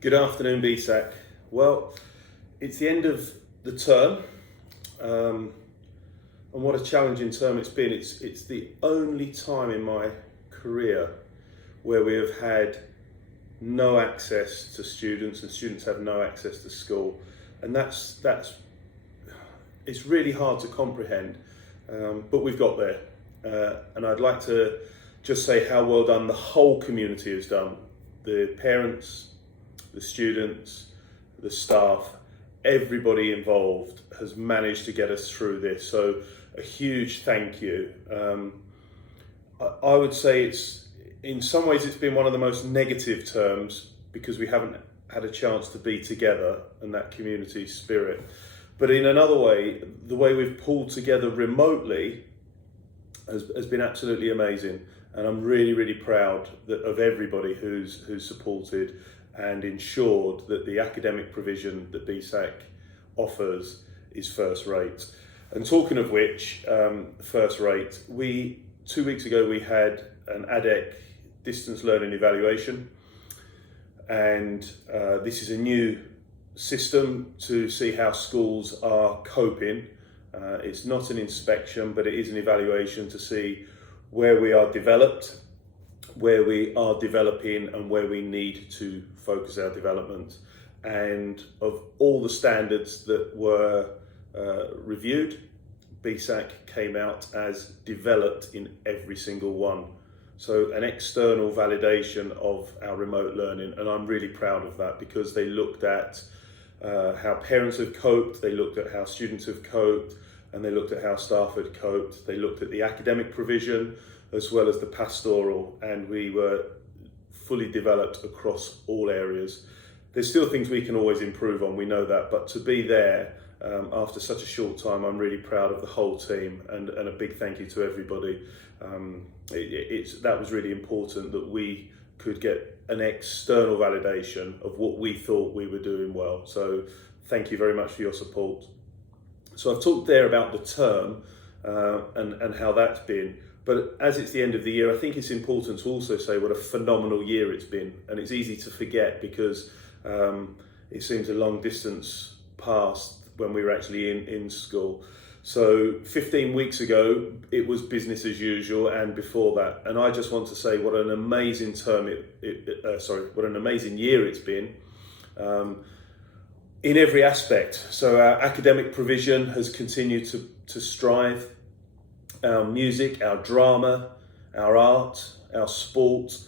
Good afternoon, BSAK. Well, it's the end of the term, and what a challenging term it's been. It's the only time in my career where we have had no access to students and students have no access to school, and it's really hard to comprehend, but we've got there, and I'd like to just say how well done the whole community has done. The parents, the students, the staff, everybody involved has managed to get us through this. So a huge thank you. I would say in some ways it's been one of the most negative terms because we haven't had a chance to be together and that community spirit. But in another way, the way we've pulled together remotely has been absolutely amazing. And I'm really, really proud of everybody who's supported and ensured that the academic provision that BSAK offers is first rate. And talking of which, first rate, 2 weeks ago we had an ADEK distance learning evaluation, and this is a new system to see how schools are coping. It's not an inspection, but it is an evaluation to see where we are developed, where we are developing, and where we need to focus our development. And of all the standards that were reviewed, BSAK came out as developed in every single one. So an external validation of our remote learning, and I'm really proud of that because they looked at how parents have coped, they looked at how students have coped, and they looked at how staff had coped. They looked at the academic provision as well as the pastoral, and we were fully developed across all areas. There's still things we can always improve on, we know that, but to be there after such a short time, I'm really proud of the whole team, and a big thank you to everybody. That was really important that we could get an external validation of what we thought we were doing well. So thank you very much for your support. So I've talked there about the term and how that's been, but as it's the end of the year, I think it's important to also say what a phenomenal year it's been. And it's easy to forget because it seems a long distance past when we were actually in school. So 15 weeks ago, it was business as usual, and before that. And I just want to say what an amazing what an amazing year it's been. In every aspect. So our academic provision has continued to strive. Our music, our drama, our art, our sport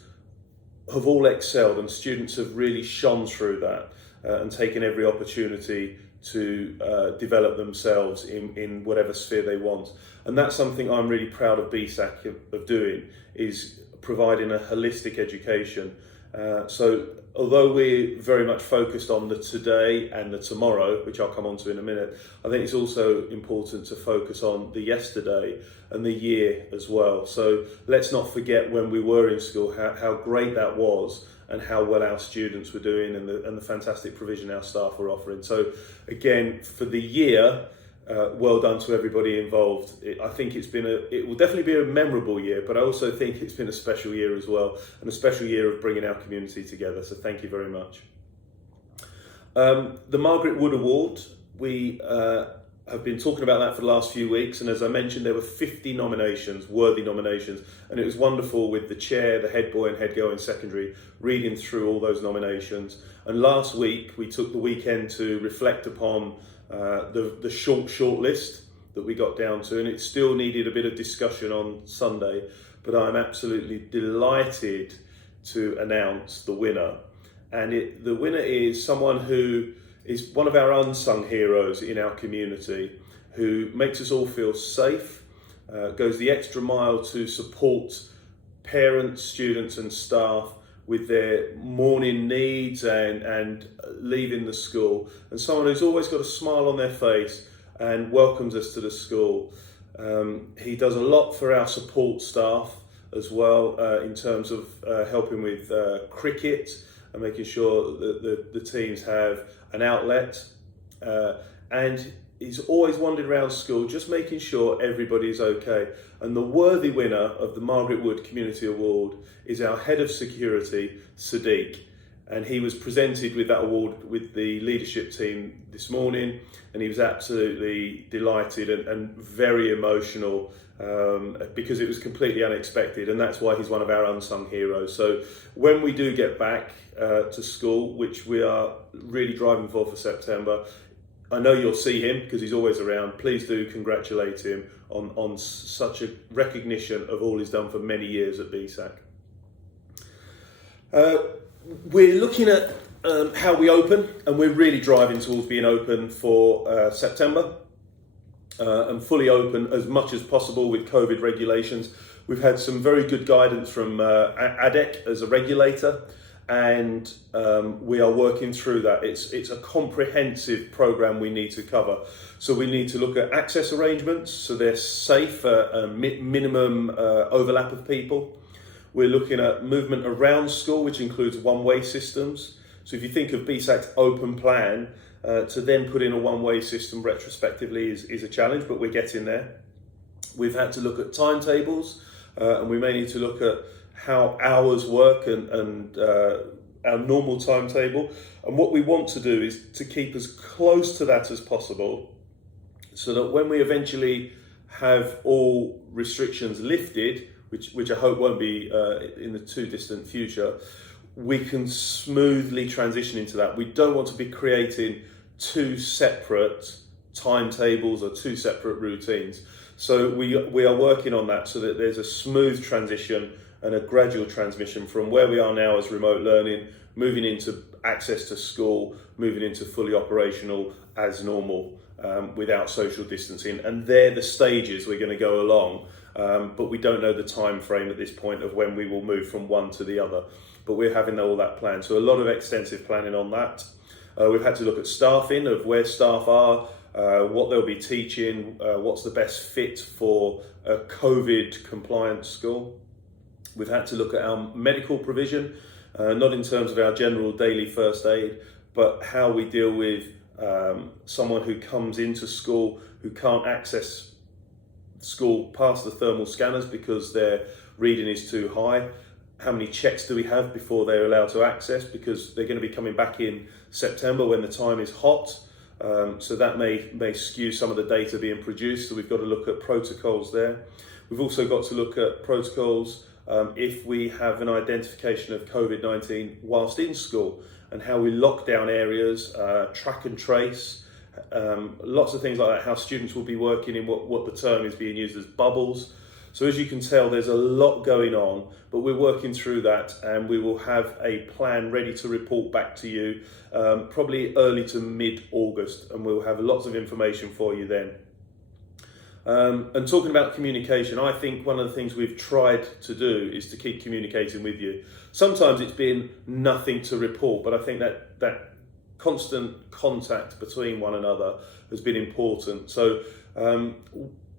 have all excelled, and students have really shone through that and taken every opportunity to develop themselves in whatever sphere they want. And that's something I'm really proud of BSAK of doing, is providing a holistic education. So although we're very much focused on the today and the tomorrow, which I'll come on to in a minute, I think it's also important to focus on the yesterday and the year as well. So let's not forget when we were in school, how great that was and how well our students were doing, and the fantastic provision our staff were offering. So again, for the year, well done to everybody involved. I think it will definitely be a memorable year, but I also think it's been a special year as well, and a special year of bringing our community together. So thank you very much. The Margaret Wood Award, we have been talking about that for the last few weeks, and as I mentioned, there were 50 nominations, worthy nominations, and it was wonderful with the chair, the head boy and head girl in secondary, reading through all those nominations. And last week, we took the weekend to reflect upon the short list that we got down to, and it still needed a bit of discussion on Sunday, but I'm absolutely delighted to announce the winner. And the winner is someone who is one of our unsung heroes in our community, who makes us all feel safe, goes the extra mile to support parents, students and staff with their morning needs and leaving the school, and someone who's always got a smile on their face and welcomes us to the school. He does a lot for our support staff as well, in terms of helping with cricket and making sure that the teams have an outlet, and he's always wandered around school just making sure everybody's okay. And the worthy winner of the Margaret Wood Community Award is our Head of Security, Sadiq. and he was presented with that award with the leadership team this morning, and he was absolutely delighted and very emotional because it was completely unexpected, and that's why he's one of our unsung heroes. So when we do get back to school, which we are really driving for September, I know you'll see him because he's always around. Please do congratulate him on such a recognition of all he's done for many years at BSAK. We're looking at how we open, and we're really driving towards being open for September and fully open as much as possible with COVID regulations. We've had some very good guidance from ADEK as a regulator, and we are working through that. It's a comprehensive program we need to cover. So we need to look at access arrangements so they're safe, minimum overlap of people. We're looking at movement around school, which includes one-way systems. So if you think of BSAK's open plan, to then put in a one-way system retrospectively is a challenge, but we're getting there. We've had to look at timetables, and we may need to look at how hours work and our normal timetable. And what we want to do is to keep as close to that as possible, so that when we eventually have all restrictions lifted, which I hope won't be in the too distant future, we can smoothly transition into that. We don't want to be creating two separate timetables or two separate routines. So we are working on that so that there's a smooth transition and a gradual transmission from where we are now as remote learning, moving into access to school, moving into fully operational as normal, without social distancing. And they're the stages we're going to go along, but we don't know the time frame at this point of when we will move from one to the other. But we're having all that planned. So a lot of extensive planning on that. We've had to look at staffing, of where staff are, what they'll be teaching, what's the best fit for a COVID compliant school. We've had to look at our medical provision, not in terms of our general daily first aid, but how we deal with someone who comes into school who can't access school past the thermal scanners because their reading is too high. How many checks do we have before they're allowed to access, because they're going to be coming back in September when the time is hot. So that may skew some of the data being produced. So we've got to look at protocols there. We've also got to look at protocols if we have an identification of COVID-19 whilst in school, and how we lock down areas, track and trace, lots of things like that, how students will be working in what the term is being used as bubbles. So as you can tell, there's a lot going on, but we're working through that, and we will have a plan ready to report back to you probably early to mid-August, and we'll have lots of information for you then. And talking about communication, I think one of the things we've tried to do is to keep communicating with you. Sometimes it's been nothing to report, but I think that constant contact between one another has been important. So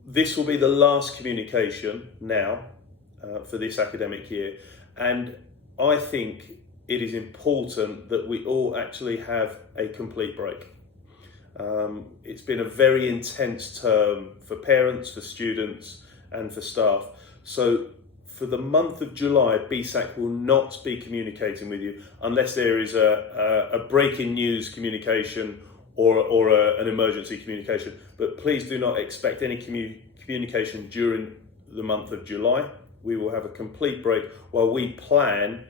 this will be the last communication now for this academic year, and I think it is important that we all actually have a complete break. It's been a very intense term for parents, for students, and for staff. So for the month of July, BSAK will not be communicating with you unless there is a breaking news communication or an emergency communication. But please do not expect any communication during the month of July. We will have a complete break while we plan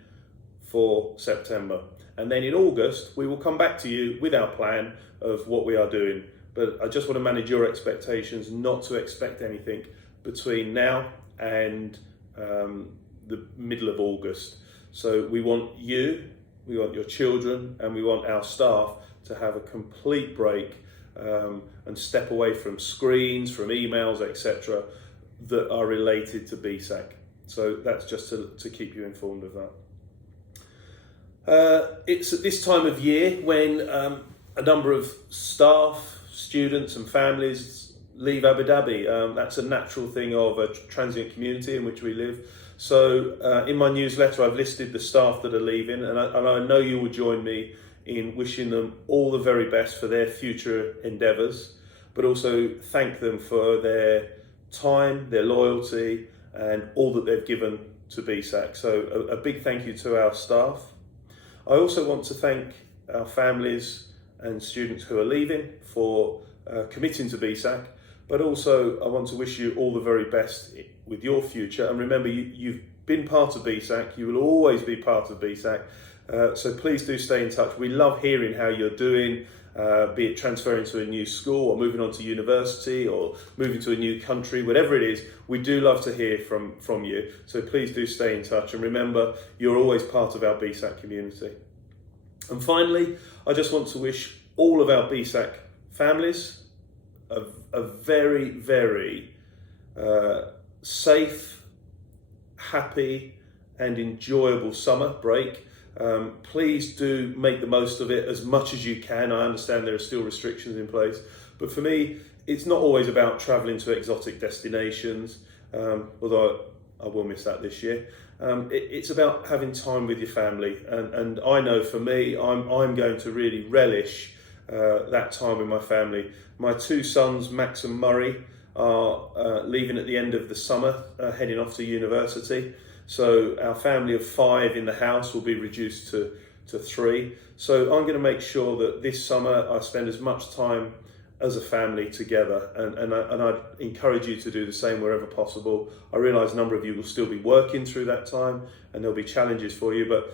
for September. And then in August, we will come back to you with our plan of what we are doing. But I just want to manage your expectations, not to expect anything between now and the middle of August. So we want you, we want your children, and we want our staff to have a complete break and step away from screens, from emails, etc., that are related to BSAK. So that's just to keep you informed of that. It's at this time of year when a number of staff, students and families leave Abu Dhabi. That's a natural thing of a transient community in which we live. So in my newsletter, I've listed the staff that are leaving, and I know you will join me in wishing them all the very best for their future endeavours, but also thank them for their time, their loyalty, and all that they've given to BSAK. So a big thank you to our staff. I also want to thank our families and students who are leaving for committing to BSAK, but also I want to wish you all the very best with your future. And remember, you've been part of BSAK, you will always be part of BSAK, so please do stay in touch. We love hearing how you're doing, be it transferring to a new school or moving on to university or moving to a new country, whatever it is, we do love to hear from you. So please do stay in touch, and remember, you're always part of our BSAK community. And finally, I just want to wish all of our BSAK families a very, very safe, happy and enjoyable summer break. Please do make the most of it as much as you can. I understand there are still restrictions in place, but for me, it's not always about travelling to exotic destinations, although I will miss that this year. It's about having time with your family, and I know for me, I'm going to really relish that time with my family. My two sons, Max and Murray, are leaving at the end of the summer, heading off to university. So our family of 5 in the house will be reduced to 3. So I'm going to make sure that this summer I spend as much time as a family together, and I'd encourage you to do the same wherever possible. I realise a number of you will still be working through that time and there'll be challenges for you, but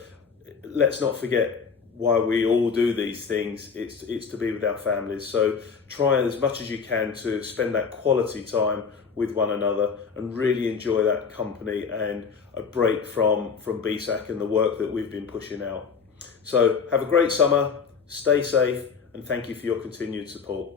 let's not forget why we all do these things. It's to be with our families. So try as much as you can to spend that quality time with one another and really enjoy that company and a break from BSAK and the work that we've been pushing out. So have a great summer, stay safe, and thank you for your continued support.